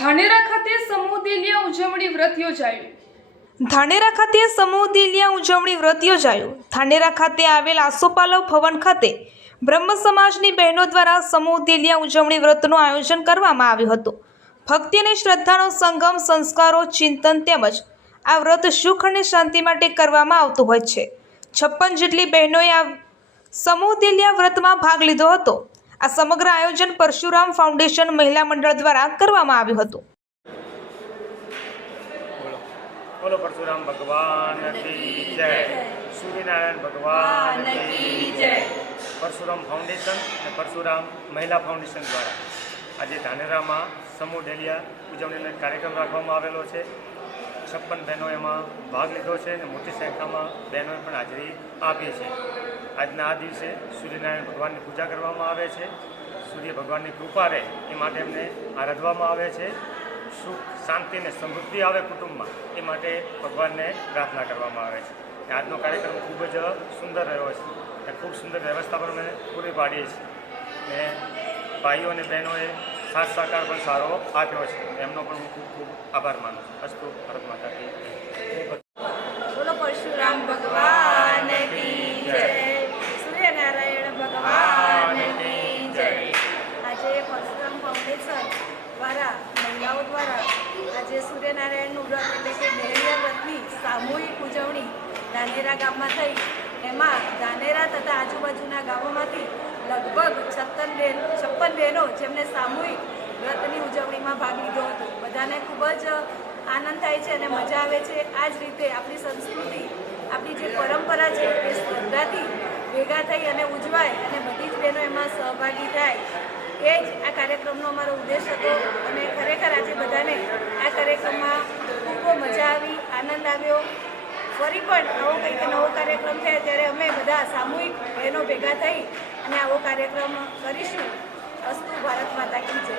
ધાનેરા ખાતે સમૂહ દિલિયા ઉજવણી વ્રત યોજાયું। ધાનેરા ખાતે સમૂહ દિલિયા ઉજવણી વ્રત યોજાયું। ધાનેરા ખાતે આવેલ આસોપાલવ ભવન ખાતે બ્રહ્મ સમાજની બહેનો દ્વારા સમૂહ દિલિયા ઉજવણી વ્રતનું આયોજન કરવામાં આવ્યું હતું। ભક્તિ અને શ્રદ્ધાનો સંગમ, સંસ્કારો, ચિંતન તેમજ આ વ્રત સુખ અને શાંતિ માટે કરવામાં આવતું હોય છે। 56 જેટલી બહેનોએ આ સમૂહ દિલિયા વ્રતમાં ભાગ લીધો હતો। આ સમગ્ર આયોજન પરશુરામ ફાઉન્ડેશન મહિલા મંડળ દ્વારા કરવામાં આવ્યું હતું। बोलो परशुराम भगवान की जय, सूर्यनारायण भगवान की जय। परशुराम फाउंडेशन અને પરશુરામ મહિલા ફાઉન્ડેશન દ્વારા આજે ધાનેરામાં સમૂહ દિલિયા ઉજવણીનો કાર્યક્રમ રાખવામાં આવેલો છે। 56 બહેનો એમાં ભાગ લીધો છે અને મોટી સંખ્યામાં બહેનોએ પણ હાજરી આપી છે। આજના આ દિવસે સૂર્યનારાયણ ભગવાનની પૂજા કરવામાં આવે છે। સૂર્ય ભગવાનની કૃપા રહે એ માટે એમને આરાધવામાં આવે છે। સુખ, શાંતિ અને સમૃદ્ધિ આવે કુટુંબમાં એ માટે ભગવાનને પ્રાર્થના કરવામાં આવે છે। આજનો કાર્યક્રમ ખૂબ જ સુંદર રહ્યો છે અને ખૂબ સુંદર વ્યવસ્થા પણ અમે પૂરી પાડીએ છીએ અને ભાઈઓ અને બહેનોએ સાથ સહકાર પણ સારો આપ્યો છે। એમનો પણ હું ખૂબ ખૂબ આભાર માનું છું। અસ્તુ ભારત માતા કી જય। બોલો પરશુરામ ભગવાન કી જય, સૂર્યનારાયણ ભગવાન કી જય। આજે પરશુરામ ફાઉન્ડેશન દ્વારા મહિલાઓ દ્વારા આજે સૂર્યનારાયણનું વ્રત એટલે કે દિલિયા વ્રતની સામૂહિક ઉજવણી ધાનેરા ગામમાં થઈ। એમાં ધાનેરા તથા આજુબાજુના ગામોમાંથી લગભગ 56 બહેનો જેમને સામૂહિક વ્રતની ઉજવણીમાં ભાગ લીધો હતો। બધાને ખૂબ જ આનંદ થાય છે અને મજા આવે છે। આ જ રીતે આપણી સંસ્કૃતિ, આપણી જે પરંપરા છે એ શ્રદ્ધાથી ભેગા થઈ અને ઉજવાય અને બધી જ બહેનો એમાં સહભાગી થાય, એ જ આ કાર્યક્રમનો અમારો ઉદ્દેશ હતો। અને ખરેખર આજે બધાને આ કાર્યક્રમમાં ખૂબ મજા આવી, આનંદ આવ્યો। ફરી પણ આવો કંઈક નવો કાર્યક્રમ થાય ત્યારે અમે બધા સામૂહિક બહેનો ભેગા થઈ અને આવો કાર્યક્રમ કરીશું। અસ્તુ ભારત માતા કી જય।